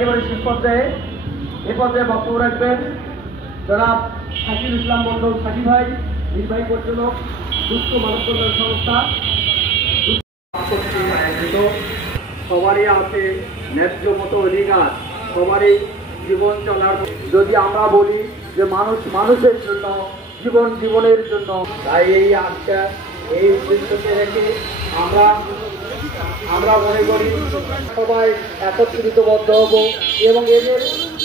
একেবারে শেষ পর্যায়ে এ পর্যায়ে বক্তব্য রাখবেন জনাব শাকিল ইসলাম মন্ডল সাকি ভাই, নির্বাহী পরিচালক দুঃস্থ মানব কল্যাণ সংস্থা। সবারই আছে ন্যায্য মতো অধিকার, সবারই জীবন চলার। যদি আমরা বলি যে মানুষ মানুষের জন্য, জীবন জীবনের জন্য, তাই এই আজকে এই উদ্দেশ্যকে রেখে আমরা মনে করি সবাই একত্রিতবদ্ধ হব এবং এদের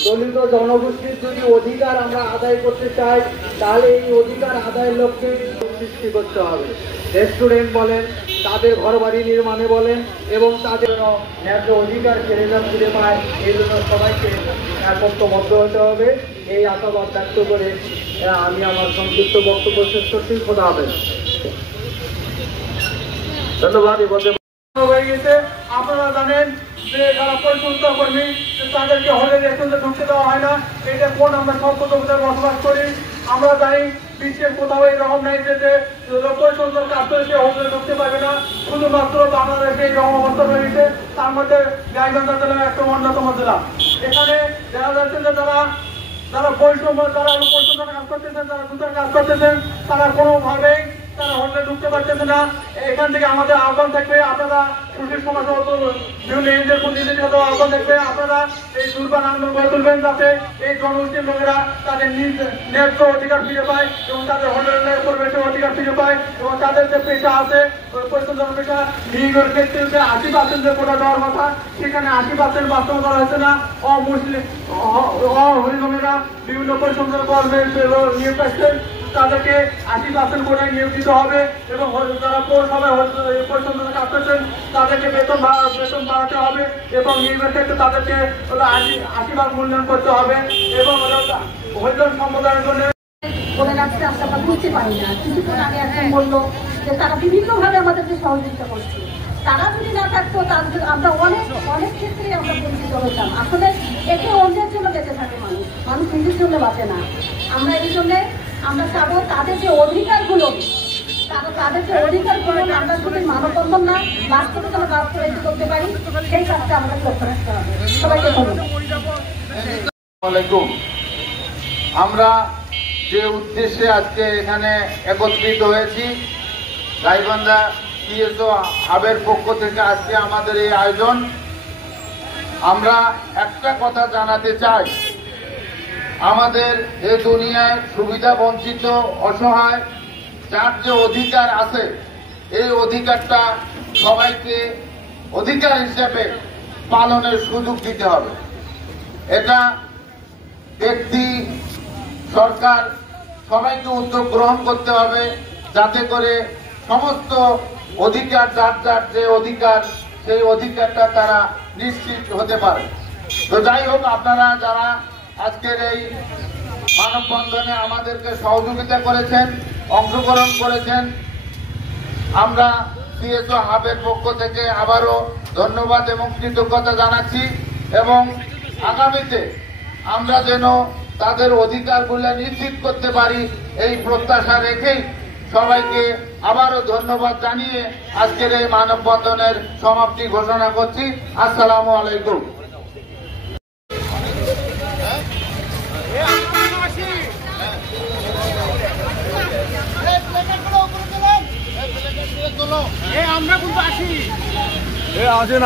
দলিত জনগোষ্ঠীর যদি অধিকার আমরা আদায় করতে চাই তাহলে এই অধিকার আদায়ের লক্ষ্যে সৃষ্টি করতে হবে। রেস্টুরেন্ট বলেন, তাদের ঘরবাড়ি নির্মাণে বলেন এবং তাদের ন্যায্য অধিকার ফিরে পায়, এই জন্য সবাইকে একত্রবদ্ধ হতে হবে। এই আশাবাদ ব্যক্ত করে আমি আমার সংক্ষিপ্ত বক্তব্য শেষ করছি। খোদা হাফেজ। ধন্যবাদ। হয়ে গেছে, আপনারা জানেন যে যারা পরিচ্ছন্নতা কর্মী তাদেরকে হলে রেস্টুরেন্টে ঢুকতে দেওয়া হয় না। এটা কোন আমরা সর্বতভাবে বসবাস করি। আমরা জানি বিশ্বের কোথাও এরকম নেই যে পরিচ্ছন্নতার কাজ করে সে হোটেলে ঢুকতে পারবে না। শুধুমাত্র বাংলাদেশে এই রকম অবস্থা রয়েছে। তার মধ্যে গাইবান্ধা জেলা একটা অন্যতম জেলা। এখানে দেখা যাচ্ছে যে যারা পরিচ্ছন্নতার কাজ করতেছেন, যারা জুতার কাজ করতেছেন, তারা কোনোভাবেই তারা হোটেলে ঢুকতে পারতেছে না। এখান থেকে আমাদের আহ্বান থাকবে, আপনারা সুশীল সমাজ বিভিন্ন এনজিওর প্রতিনিধিদের আহ্বান থাকবে, আপনারা এই দুর্বার আন্দোলন গড়ে তুলবেন যাতে এই জনগোষ্ঠীর লোকেরা তাদের ন্যায্য অধিকার ফিরে পায় এবং তাদের হোটেলের পরিবেশের অধিকার ফিরে পায় এবং তাদের যে পেশা আছে পরিচ্ছন্ন পেশা নিয়োগের ক্ষেত্রে 80% যে কোটা দেওয়ার কথা সেখানে 80% বাস্তব করা হয়েছে না। অমুসলিম অহরিজনেরা বিভিন্ন পরিচ্ছন্ন কর্মের নিয়োগ পাচ্ছেন, তাদেরকে 80% কোটায় নিয়োগ দিতে হবে এবং যারা পৌরসভায় পরিচ্ছন্নতা কাজ করছেন তাদেরকে বেতন বাড়াতে হবে এবং নিয়োগের ক্ষেত্রে তাদেরকে 80% মূল্যায়ন করতে হবে এবং হরিজন সম্প্রদায়ের জন্য বলে রাখতে আমরা বুঝতে পারি না। কিছুক্ষণ আগে এখন বললো যে তারা বিভিন্নভাবে আমাদেরকে সহযোগিতা করছে। তারা যদি না থাকতো তাদের আমরা অনেক ক্ষেত্রে আমরা বঞ্চিত হতাম। আসলে একে অন্যের জন্য বেঁচে থাকে মানুষ নিজের জন্য বাঁচে না। আমরা এই জন্যে আমরা চাবো তাদের যে অধিকারগুলো আমরা শুধু মানববন্ধন না বাস্তবে যেন বাস্তবায়িত করতে পারি, সেই কাজটা আমাদের লক্ষ্য রাখতে হবে। সবাইকে ধন্যবাদ। আমরা যে উদ্দেশ্যে আজকে এখানে একত্রিত হয়েছি, গাইবান্ধা সিএসও হাবের পক্ষ থেকে আজকে আমাদের এই আয়োজন। আমরা একটা কথা জানাতে চাই, আমাদের এই দুনিয়ায় সুবিধা বঞ্চিত অসহায় যার যে অধিকার আছে এই অধিকারটা সবাইকে অধিকার হিসেবে পালনের সুযোগ দিতে হবে। এটা ব্যক্তি, সরকার সবাইকে উদ্যোগ গ্রহণ করতে হবে যাতে করে সমস্ত অধিকার যার যে অধিকার সেই অধিকারটা তারা নিশ্চিত হতে পারে। তো যাই হোক, আপনারা যারা আজকের এই মানববন্ধনে আমাদেরকে সহযোগিতা করেছেন, অংশগ্রহণ করেছেন, আমরা সিএসও হাবের পক্ষ থেকে আবারও ধন্যবাদ এবং কৃতজ্ঞতা জানাচ্ছি এবং আগামীতে আমরা যেন তাদের অধিকারগুলো নিশ্চিত করতে পারি এই প্রত্যাশা রেখেই সবাইকে আবারও ধন্যবাদ জানিয়ে আজকের এই মানববন্ধনের সমাপ্তি ঘোষণা করছি। আসসালামু আলাইকুম। আমরা কিন্তু আসি। আসেন